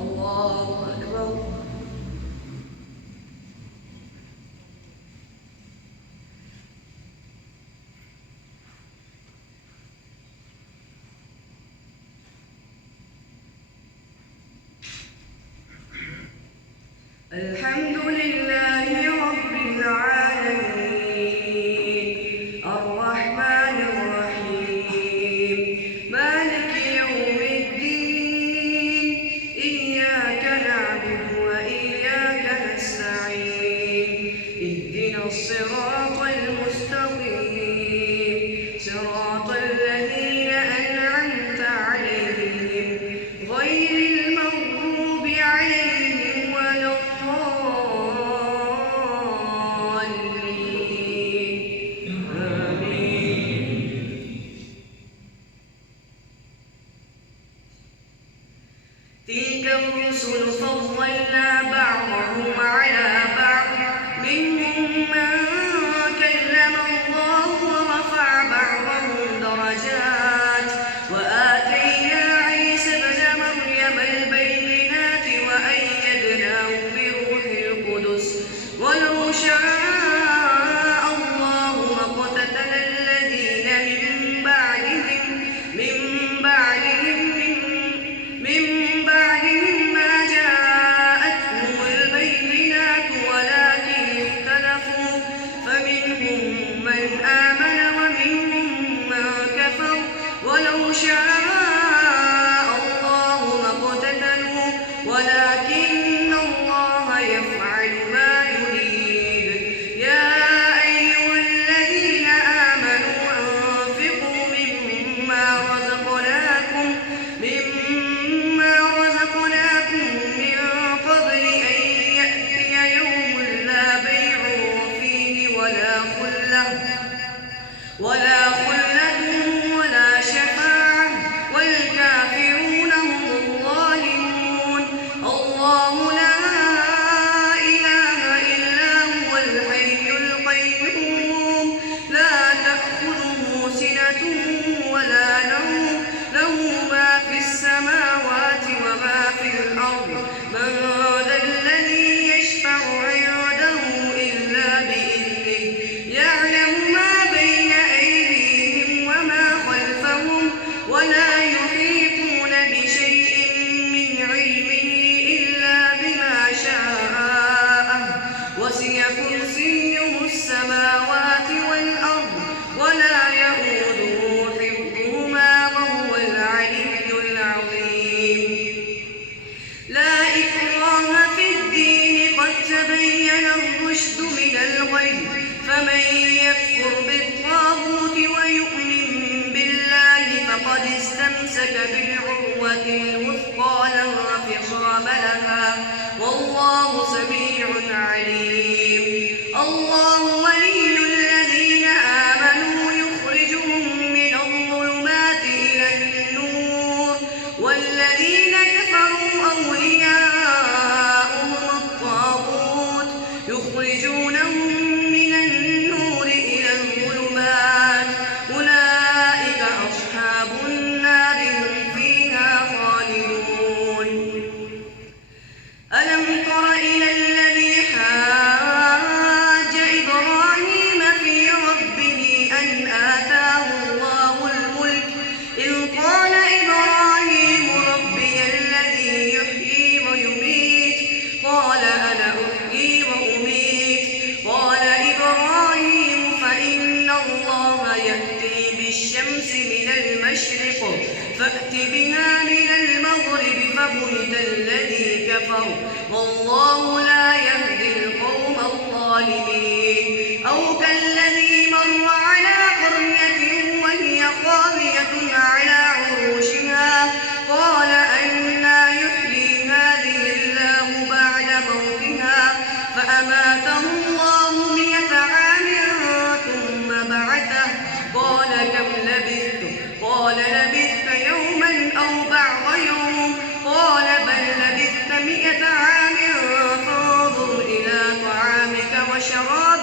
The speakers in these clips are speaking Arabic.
الله أكبر. الحمد لله رب العالمين الرحمن الرحيم مالك يوم الدين إياك نعبد وإياك نستعين اهدنا الصراط المستقيم صراط الذين أنعمت عليهم غير المغضوب عليهم ولا تلك الرسل فضلنا بعضهم على بعض منهم من كلم الله ورفع بعضهم درجات وآتينا عيسى ابن مريم البينات وأيدناه بروح القدس ولو شاء الله ما اقتتل الذين من بعدهم ما جاءتهم البينات ولكن اختلفوا فمنهم من آمن ومنهم من كفر ولو شاء الله ما اقتتلوا ولكن الله يفعل ما يريد. يا أيها الذين آمنوا أنفقوا مما رزقناكم من قبل أن يأتي يوم لا بيع فيه ولا خلة ولا شفاعة والكافرون هم الظالمون. الله لا إله إلا هو الحي القيوم لا تأخذه سنة ولا نوم له ما في السماوات وما في الأرض من ذا الذي يشفع عنده إلا بإذنه يعلم ما بين أيديهم وما خلفهم ولا يحيطون بشيء من علمه إلا بما شاء وسع كرسيه السماوات والأرض ولا يئوده حفظهما وهو العلي العظيم. لا إكراه في الدين قد تبين الرشد من الغي فمن يكفر بالطاغوت ويؤمن بالله فقد استمسك بالعروة الوثقى لا انفصام لها والله سميع عليم. الله ولي الذين آمنوا يخرجهم من الظلمات إلى النور والذين كفروا أولياؤهم الطاغوت يخرجونهم من النور إلى الظلمات أولئك أصحاب النار هم فيها خالدون. ألم تر إلى الذي حاج إبراهيم في ربه أن آتاه الله الملك إذ قال إبراهيم ربي الذي يحيي ويميت قال أنا أحيي وأميت قال إبراهيم فإن الله يأتي بالشمس من المشرق فأت بها من المغرب فبهت الذي كفر والله لا يهدي القوم الظالمين. أو كالذي مر على قرية وهي خاوية على عروشها قال أنى يحيي هذه الله بعد موتها فأماته الله 100 عام ثم بعثه قال كم لبثت قال لبثت يوما أو بعض يوم قال بل لبثت 100 عام فانظر إلى طعامك وشرابك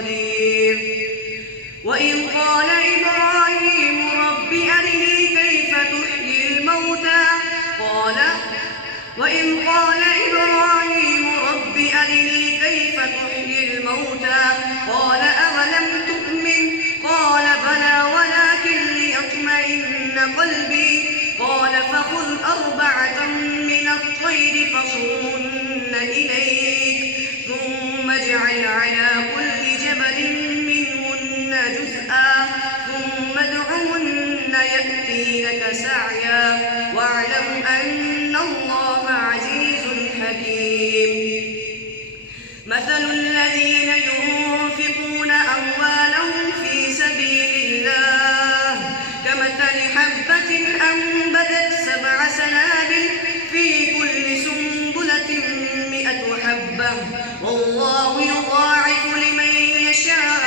قدير. وإذ قال إبراهيم رب أرني كيف تحيي الموتى قال أولم تؤمن قال بلى ولكن ليطمئن قلبي قال فخذ 4 من الطير فصرهن إليك ثم اجعل على كل جبل منهن جزءا ثم ادعهن يأتينك سعيا واعلم أن الله عزيز حكيم. مثل الذين ينفقون أموالهم في سبيل الله كمثل حبة أنبتت 7 سنابل في كل سنبلة 100 حبة والله يضاعف لمن يشاء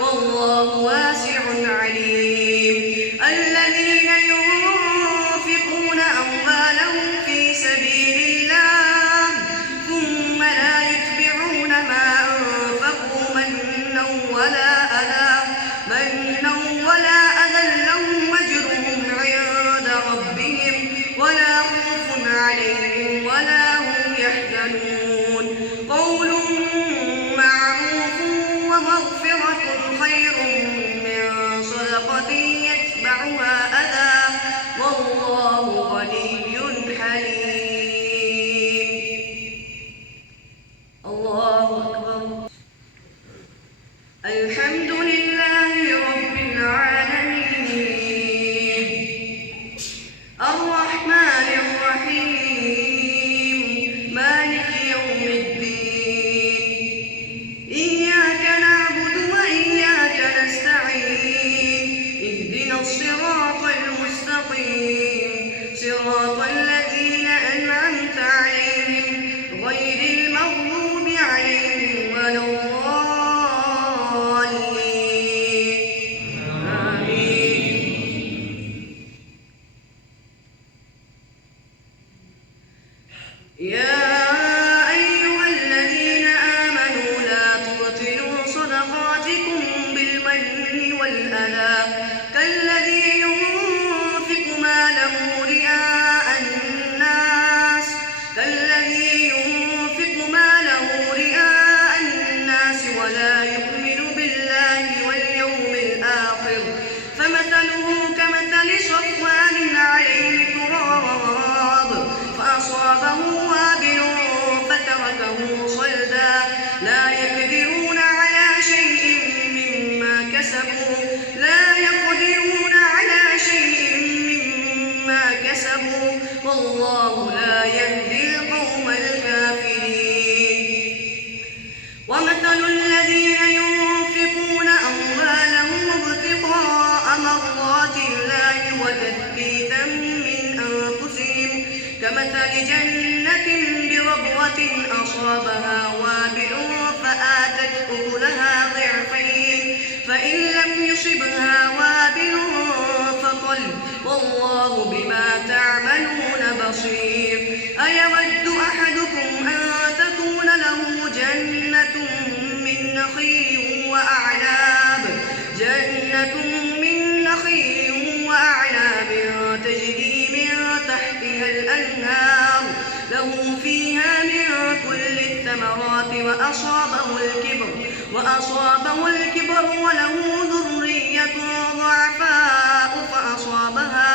والله واسع عليم. الذين ينفقون أموالهم في سبيل الله ثم لا يتبعون ما أنفقوا منا ولا أذى لهم أجرهم عند ربهم ولا خوف عليهم ولا هم يحزنون. قول معروف ومغفرة خير من صدقة يتبعها أذى والله غني حليم. الله أكبر. الحمد لله رب العالمين الرحمن الرحيم مالك يوم الدين إياك نعبد وإياك نستعين اهدنا الصراط المستقيم صراط الذين أنعمت عليهم غير المغضوب عليهم ولا الضالين آمين. يا أيها الذين آمنوا لا تبطلوا صدقاتكم بالمن والأذى كالذي ينفق ماله رئاء الناس ولا يؤمن بالله واليوم الآخر فمثله كمثل صفوان عليه تراب فأصابه وابل فتركه صلدا لا يقدرون على شيء مما كسبوا والله لا يهدي القوم الكافرين. ومثل الذين ينفقون أموالهم ابتغاء مرضات الله وتثبيتا من أنفسهم كمثل جنة بربوة أصابها وابل فآتت أكلها ضعفين فإن لم يصبها وابل فطل والله بما تعملون بصير. أيود أحدكم أن تكون له جنة من نخيل وأعناب تجري من تحتها الأنهار له فيها من كل الثمرات وأصابه الكبر وله ذرية ضعفاء فأصابها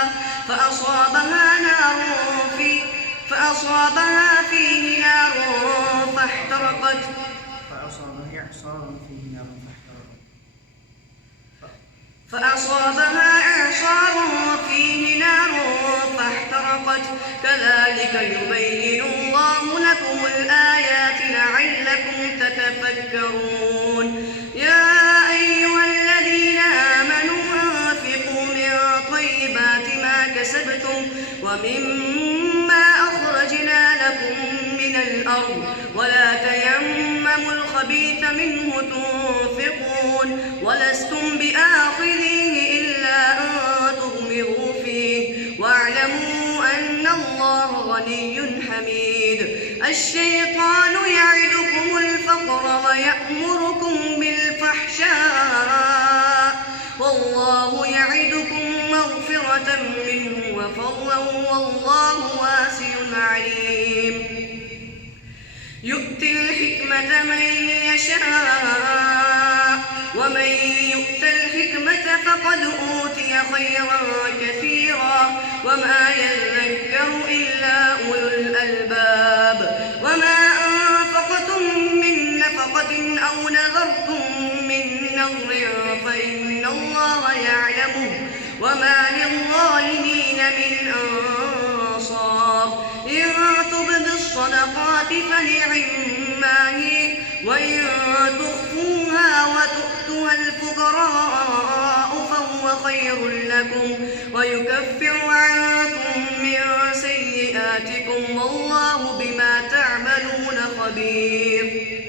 فيه نار فاحترقت كذلك يبين الله لكم الآيات لعلكم تتفكرون. يا أيها الذين آمنوا أنفقوا من طيبات ما كسبتم ومما أخرجنا لكم من الأرض ولا تيمموا الخبيث منه تنفقون ولستم بآخذيه إلا أن تغمضوا فيه واعلموا أن الله غني حميد. الشيطان يعدكم الفقر ويأمركم رحمة منه وفضلا والله واسع عليم يؤتي الحكمة من يشاء ومن يؤت الحكمة فقد أوتي خيرا كثيرا وما يذكر إلا أولو الألباب وما أنفقتم من نفقة أو نذرتم من نذر فإن الله يعلمه وما للظالمين من أنصار إن تبدوا الصدقات فنعما هي وإن تخفوها وتؤتوها الفقراء فهو خير لكم ويكفر عنكم من سيئاتكم والله بما تعملون خبير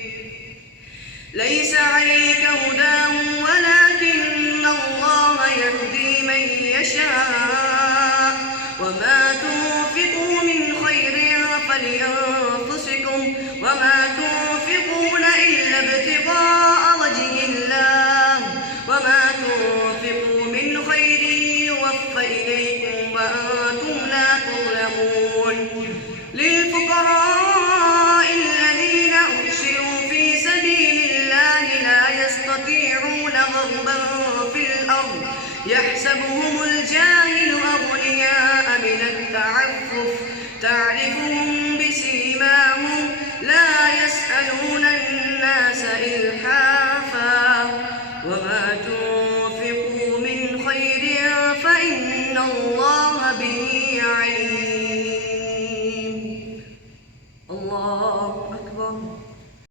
ليس عليك هداهم ولكن الله يهدي من يشاء وما تنفقوا من خير فلأنفسكم وما تنفقون إلا ابتغاء وجه الله وما تنفقوا من خير يوفى إليكم وأنتم لا تظلمون للفقراء الذين أحصروا في سبيل الله لا يستطيعون ضربا في الأرض يحسبهم الجاهل أغنياء من التعفف تعرفون